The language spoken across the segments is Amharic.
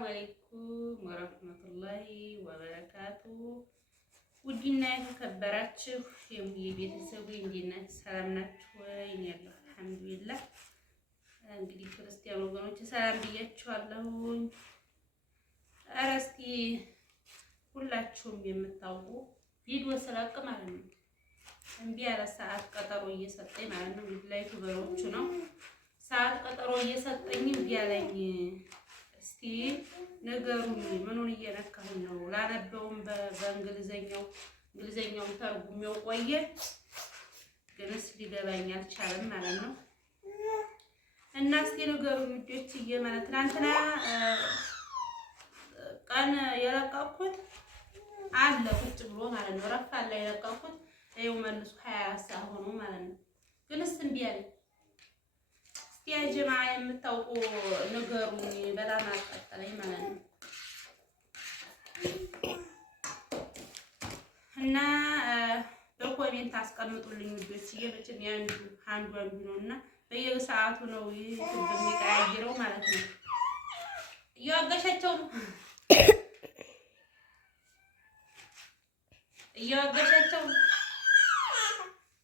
አሰላሙ አለይኩም ወራህመቱላሂ ወበረካቱ። ውድና የተከበራችሁ የሙዬ ቤተሰቡ እንዴት ናችሁ? ሰላም ናችሁ ወይ? እኔ ያለሁ አልሐምዱሊላህ። እንግዲህ ክርስቲያን ወገኖች ሰላም ብያችኋለሁኝ። ኧረ እስኪ ሁላችሁም የምታውቁ ቪዲዮ ስለቅ ማለት ነው እምቢ ያለ ሰዓት ቀጠሮ እየሰጠኝ ማለት ነው። ላይ ዩቲዩበሮቹ ነው ሰዓት ቀጠሮ እየሰጠኝ እምቢ ያለኝ። እስቲ ነገሩን ምኑን እየነካሁኝ ነው? ላነበውም በእንግሊዘኛውን ተርጉሜው ቆየ፣ ግንስ ሊገባኝ አልቻለም ማለት ነው። እና እስቲ ነገሩን ውዶችዬ ማለት ትናንትና ቀን የለቀኩት አለ ቁጭ ብሎ ማለት ነው። ረፋድ ላይ የለቀኩት ይኸው መልሶ 24 ሰዓት ሆኖ ማለት ነው። ግንስ እምቢ አለኝ። እስቲ ያ ጀማ የምታውቁ ነገሩን በጣም አቃጠለኝ ማለት ነው። እና በኮሜንት አስቀምጡልኝ ውዶችዬ። መቼም አንዱ ነውና በየሰዓቱ ነው ዩቲዩብ የሚቀያይረው ማለት ነው። እየዋጋሻቸው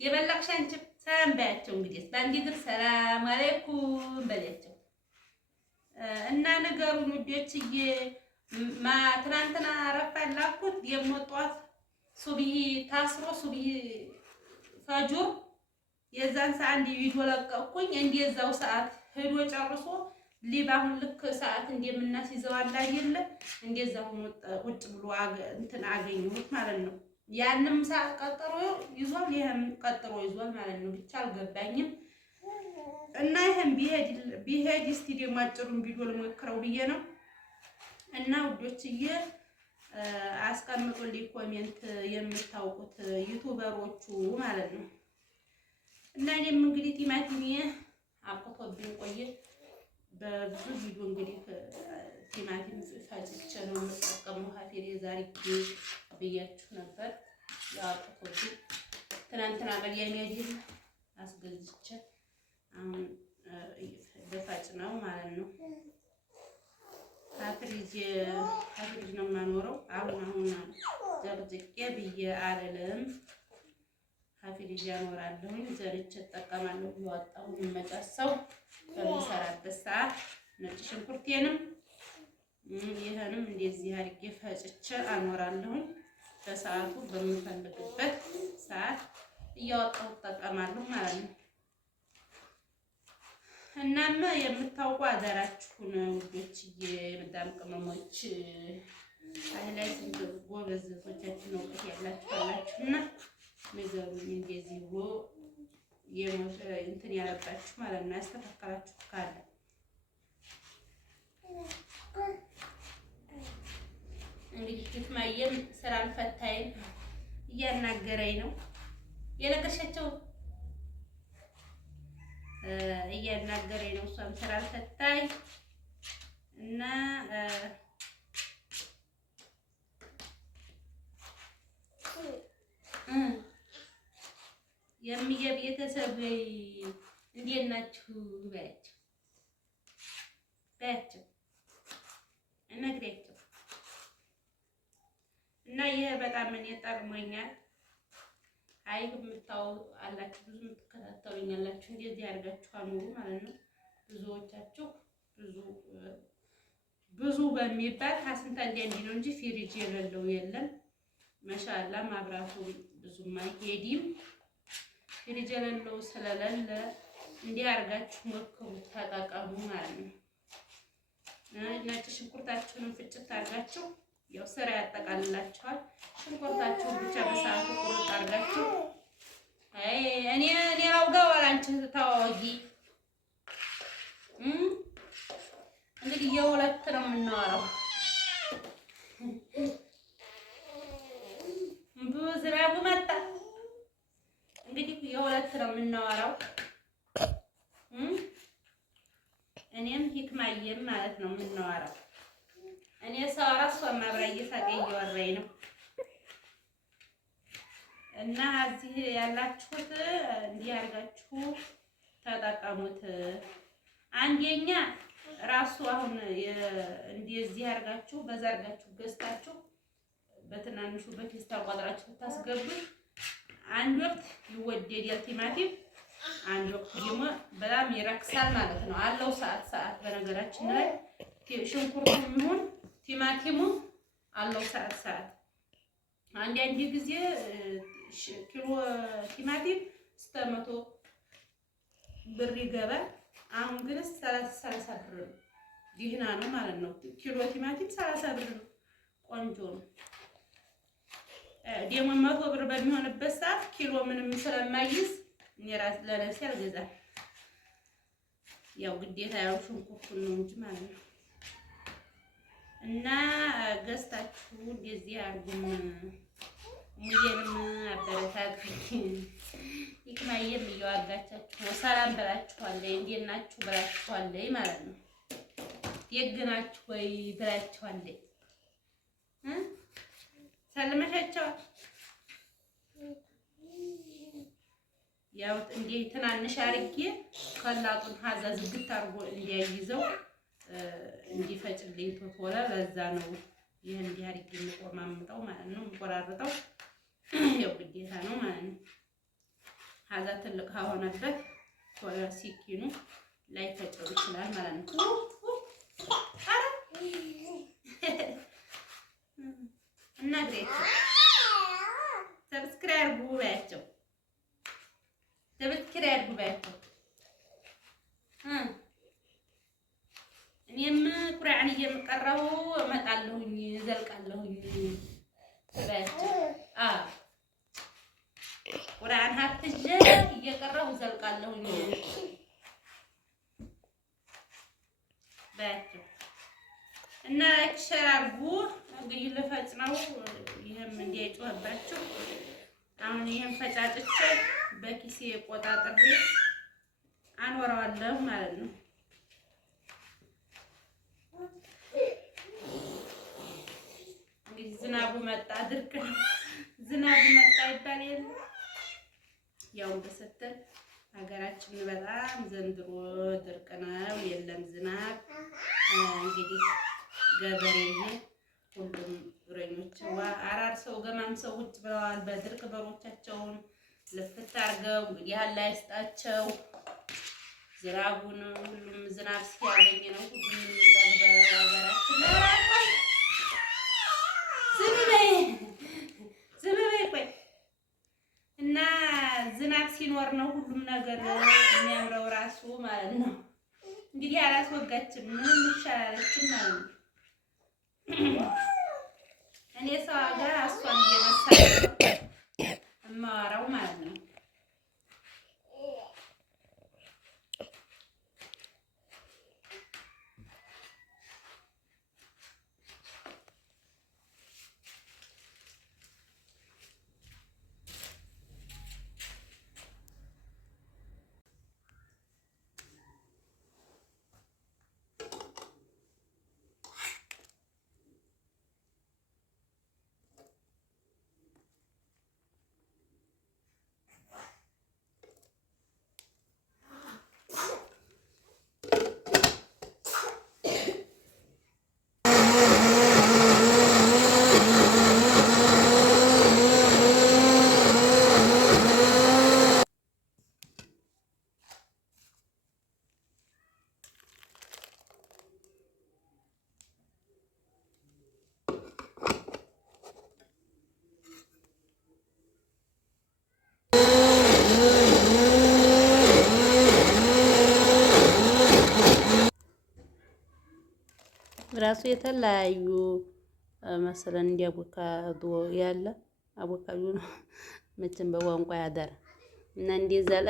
የበላክሽ አንቺም ሰላም በያቸው። እንግዲህ በአንድ እግር ሰላም አለይኩም በያቸው። እና ነገሩን ውዶችዬ ትናንትና ረፋድ ላኩት የሞጧት ሱብሂ ታስሮ ሱብሂ ፈጁር የዛን ሰዓት እንደ ቪዲዮ ለቀቅኩኝ። እንደዛው ሰዓት ሄዶ ጨርሶ ሊባሁን ልክ ሰዓት እንደምናስይዘው አለ አይደለ? እንደዛው ቁጭ ብሎ እንትን አገኘሁት ማለት ነው። ያንም ሰዓት ቀጠሮ ይዟል፣ ይሄም ቀጠሮ ይዟል ማለት ነው። ብቻ አልገባኝም። እና ይሄም ቢሄድ እስቲ ደግሞ አጭሩን ቪዲዮ ልሞክረው ብዬ ነው። እና ውዶችዬ አስቀምጡልኝ ኮሜንት የምታውቁት ዩቲዩበሮቹ ማለት ነው። እና እኔም እንግዲህ ቲማቲም አቆቶብኝ ቆየ። በብዙ ቪዲዮ እንግዲህ ቲማቲም ፈጭቼ ነው የምጠቀመው። ሀፊሬ ዛሬ ብያችሁ ነበር። ያቆቶብኝ ትናንትና በያኔ አይደል አስገዝቼ አሁን በፋጭ ነው ማለት ነው። ሀፍሪጅ ነው የማኖረው። አሁን ዘርዝቄ ብዬ አልልም። ሀፍሪጅ ያኖራለሁኝ ዘርቼ እጠቀማለሁ። ያወጣሁ የመጨሰው በምሰራበት ሰዓት ነጭ ሽንኩርቴንም ይሄንም እንደዚህ አድርጌ ፈጭቼ አኖራለሁኝ። በሰዓቱ በምፈልግበት ሰዓት እያወጣሁ እጠቀማለሁ ማለት ነው። እናም የምታውቁ አደራችሁን ውዶችዬ፣ የመዳም ቅመሞች ላይ ጎበዝ እህቶቻችን እውቀት ያላችሁ አላችሁና ነገሩን እንደዚህ ብሎ እንትን ያለባችሁ ማለት ነው። ያስተካከላችሁ ካለ እንግዲህ ክትማየም ስራ አልፈታይም እያናገረኝ ነው የለቀሻቸው እያናገረኝ ነው። እሷም ስራ አልፈታኝ እና የሚየ ቤተሰብ እንዴት ናችሁ በያቸው እነግሬያቸው እና ይሄ በጣም እኔ ጠቅሞኛል። አይ የምታው አላችሁ ብዙ የምትከታተሉኝ አላችሁ። እንደዚህ አድርጋችሁ አኑሩ ማለት ነው። ብዙዎቻችሁ ብዙ በሚባል ከስንት አንዴ ነው እንጂ ፍሪጅ የሌለው የለም። ማሻአላ ማብራቱ ብዙም አይሄድም። ፍሪጅ የሌለው ስለሌለ እንዲህ አድርጋችሁ ሞክሩት፣ ተጠቀሙ ማለት ነው። ነጭ ሽንኩርታችሁንም ፍጭት አድርጋችሁ ያው ስራ ያጠቃልላችኋል። ሽንኩርታችሁን ብቻ በሰዓቱ ቁርጥ አድርጋችሁ እኔ ላውጋው አላንቺ ታዋጊ እንግዲህ የሁለት ነው የምናወራው። ዝናቡ መጣ። እንግዲህ የሁለት ነው የምናወራው። እኔም ሂክማዬም ማለት ነው የምናወራው። እኔ ሳወራ እሷም አብራ እየሳቀ እያወራኝ ነው። እና እዚህ ያላችሁት እንዲህ አድርጋችሁ ተጠቀሙት። አንደኛ ራሱ አሁን እንደዚህ አድርጋችሁ በዛ አድርጋችሁ ገዝታችሁ በትናንሹ በፌስታል ቋጥራችሁ ታስገቡ። አንድ ወቅት ይወደዳል ቲማቲም፣ አንድ ወቅት ደግሞ በጣም ይረክሳል ማለት ነው። አለው ሰዓት በነገራችን ላይ ሽንኩርቱም ይሁን ቲማቲሙ አለው ሰዓት። አንዳንድ ጊዜ ኪሎ ቲማቲም እስከ 100 ብር ይገባል። አሁን ግን 30 ብር ነው። ደህና ነው ማለት ነው። ኪሎ ቲማቲም 30 ብር ነው። ቆንጆ ነው። ደግሞ 100 ብር በሚሆንበት ሰዓት ኪሎ ምንም ስለማይዝ እኔ ራስ ለነፍሴ አልገዛም። ያው ግዴታ ያው ሽንኩርቱን ነው እንጂ ማለት ነው። እና ገዝታችሁ እንደዚህ አድርጉም። ሙዬንም አበረታቱኝ። ይክማየም እየዋጋቻችሁ ነው። ሰላም ብላችኋለሁ። እንዴት ናችሁ ብላችኋለሁ ማለት ነው። ደግ ናችሁ ወይ ብላችኋለሁ። ሰልመሻቸው ያው እንዴ ትናንሽ አርጌ ከላጡን ሀዛ ዝግት አርጎ እንዲያይዘው እንዲፈጭልኝ ቶቶላ ለዛ ነው ይሄን እንዲህ አርጌ የምቆማምጠው ማለት ነው። የምቆራርጠው ያው ግዴታ ነው ማለት ነው። ሀዛ ትልቅ ከሆነበት ቶላ ሲኪኑ ላይ ፈጨው ይችላል ማለት ነው። እና ግሬት ሰብስክራይብ ጉባኤያቸው ሰብስክራይብ ጉባኤያቸው እኔም ቁርአን እየምቀራው እመጣለሁኝ እዘልቃለሁኝ ጉባኤያቸው ቁርአን ሀፍዤ እየቀራው እዘልቃለሁኝ ባያቸው እና ሼር አድርጉ። እንግዲህ ልፈጭ ነው። ይሄም እንዲያይጮህባችሁ አሁን ይሄን ፈጫጭቼ በኪሴ ቆጣጥሬ አኖረዋለሁ ማለት ነው። እንግዲህ ዝናቡ መጣ፣ ድርቅ ነው። ዝናቡ መጣ ይባል የለ ያው በሰተን ሀገራችን በጣም ዘንድሮ ድርቅ ነው፣ የለም ዝናብ። እንግዲህ ገበሬዬ ሁሉም እረኞች አራርሰው ገማምሰው ውጭ ብለዋል። በድርቅ በሮቻቸውን ልፍት አድርገው እንግዲህ ያለ አይስጣቸው። ዝናቡን ሁሉም ዝናብ ሲያገኝ ነው ሁሉም በሀገራችን ዝም በይ ቆይ። እና ዝናብ ሲኖር ነው ሁሉም ነገር የሚያምረው ራሱ ማለት ነው። እንግዲህ አላስወጋችም ምንም ይሻላለችም ማለት ነው። እኔ ሰው ሀገር እሷን እየመሰለኝ እማወራው ማለት ነው። ራሱ የተለያዩ መሰለን እንደ አቮካዶ ያለ አቮካዶ ነው መቼም በቋንቋ ያደረ እና እንደዛለ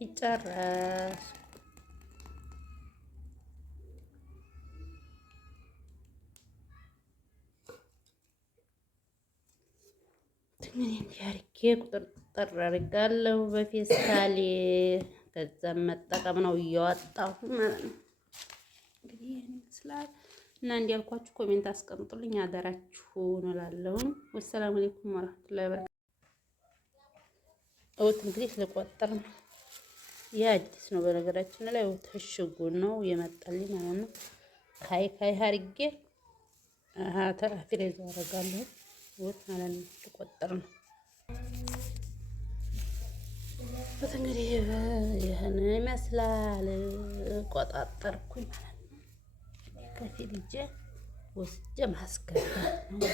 ይጨረስ ምን እንዲያርጌ ቁጥጥር አድርጋለሁ በፌስታሌ። ከዛም መጠቀም ነው እያወጣሁ ማለት ነው። እንግዲህ ይሄን ይመስላል እና እንዲያልኳችሁ ኮሜንት አስቀምጡልኝ አደራችሁን እላለሁ። ወሰላሙ አለይኩም ወራህመቱላሂ ወበረካቱ። እንግዲህ ልቆጥር ነው ይህ አዲስ ነው በነገራችን ላይ ተሽጎ ነው የመጣልኝ ማለት ነው። ካይ አድርጌ ፍሬዝ አደርጋለሁ ወጥ ማለት ነው። ተቆጠር ነው እንግዲህ ይህን ይመስላል። ቆጣጠርኩኝ ማለት ነው። ከፊል እጄ ወስጄ ማስገባት ነው።